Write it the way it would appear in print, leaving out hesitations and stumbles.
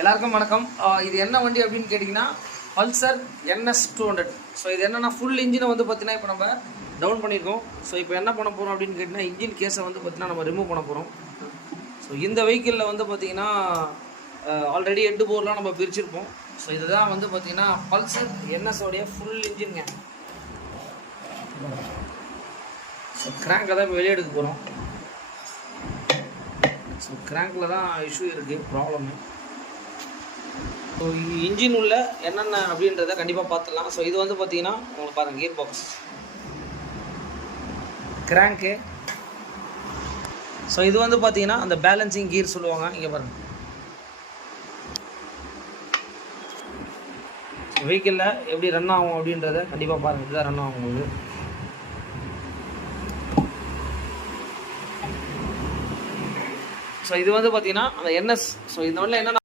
எல்லாருக்கும் வணக்கம். இது என்ன வண்டி அப்படின்னு கேட்டிங்கன்னா பல்சர் NS 200. ஸோ இது என்னென்னா ஃபுல் இன்ஜினை வந்து பார்த்தீங்கன்னா இப்போ நம்ம டவுன் பண்ணியிருக்கோம். ஸோ இப்போ என்ன பண்ண போகிறோம் அப்படின்னு கேட்டிங்கன்னா இன்ஜின் கேஸை வந்து பார்த்தீங்கன்னா நம்ம ரிமூவ் பண்ண போகிறோம். ஸோ இந்த வெஹிக்கிளில் வந்து பார்த்திங்கன்னா ஆல்ரெடி ஹெட் போர்லாம் நம்ம பிரிச்சிருப்போம். ஸோ இதுதான் வந்து பார்த்திங்கன்னா பல்சர் NS உடைய ஃபுல் இன்ஜின்ங்க. ஸோ கிராங்கை தான் இப்போ வெளியே எடுக்க போகிறோம். ஸோ கிராங்கில் தான் இஷ்யூ இருக்குது, ப்ராப்ளமு. ஸோ இன்ஜின் உள்ள என்னென்ன அப்படின்றத கண்டிப்பாக பார்த்துடலாம். ஸோ இது வந்து பார்த்தீங்கன்னா உங்களுக்கு பாருங்கள், கியர் பாக்ஸ், கிராங்க்கு. ஸோ இது வந்து பார்த்தீங்கன்னா அந்த பேலன்சிங் கியர் சொல்லுவாங்க. இங்கே பாருங்கள், வெஹிக்கிளில் எப்படி ரன் ஆகும் அப்படின்றத கண்டிப்பாக பாருங்கள். இதுதான் ரன் ஆகும் உங்களுக்கு. ஸோ இது வந்து பார்த்தீங்கன்னா அந்த NS. ஸோ இந்த வண்டியில் என்னென்ன